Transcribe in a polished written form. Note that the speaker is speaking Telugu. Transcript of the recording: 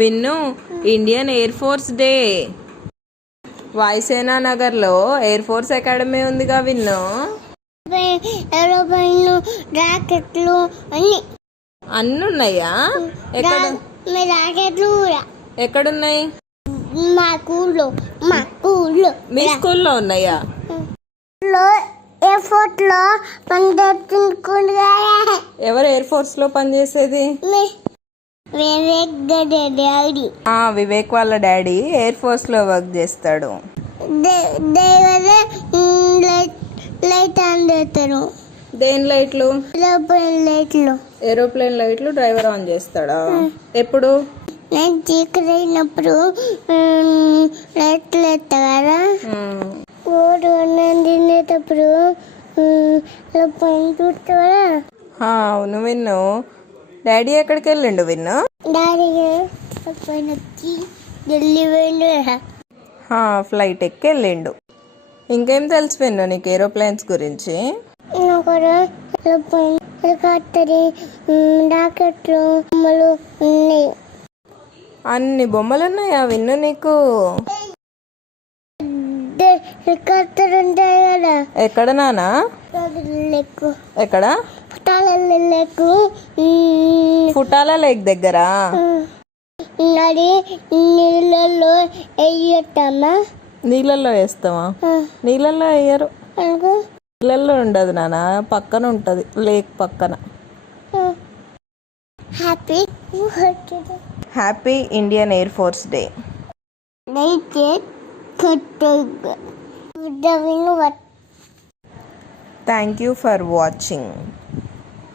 విన్ను, ఇండియన్ ఎయిర్ ఫోర్స్ డే. వాయుసేనా నగర్లో ఎయిర్ ఫోర్స్ అకాడమీ ఉందిగా విన్ను. ఏరోప్లేన్లు, రాకెట్లు అన్నీ ఉన్నాయా? రాకెట్లు కూడా ఎక్కడున్నాయి? మా స్కూల్లో మీ స్కూల్లో ఉన్నాయా? ఎయిర్ ఫోర్స్ లో పనిచేస్తున్నా. ఎవరు ఎయిర్ ఫోర్స్ లో పనిచేసేది? డాడీ. వివేక్ వాళ్ళ డాడీ ఎయిర్ ఫోర్స్ లో వర్క్ చేస్తాడు. లైట్ ఆన్ చేస్తారు. దేని లైట్లు? ఏరోప్లేన్ లైట్లు డ్రైవర్ ఆన్ చేస్తాడా? ఎప్పుడు? నేను చీకటి అయినప్పుడు లైట్లు ఎత్తా కదా, తినేటప్పుడు పైన చూస్తావా? అవును విన్ను. డాడీ ఎక్కడికి వెళ్ళిండు విన్ను? డాడీ పైన ఢిల్లీ పోయిండు. ఫ్లైట్ ఎక్కి వెళ్ళిండు. ఇంకేం తెలుసు విన్ను నీకు ఏరోప్లేన్స్ గురించి? హెలికాప్టర్, రాకెట్లు, బొమ్మలు ఉన్నాయి. అన్ని బొమ్మలు ఉన్నాయా విన్ను నీకు? హెలికాప్టర్ ఉంటాయి కదా. ఎక్కడ నానా? ఎక్కడ? ఫుటాలా లేక్ దగ్గర. నీళ్ళల్లో వేయటమ్మా. నీళ్ళల్లో వేస్తావా? నీళ్ళల్లో వేయరు. నీళ్ళల్లో ఉండదు నానా, పక్కన ఉంటది, లేక్ పక్కన. Happy Indian air force day. Thank you for watching.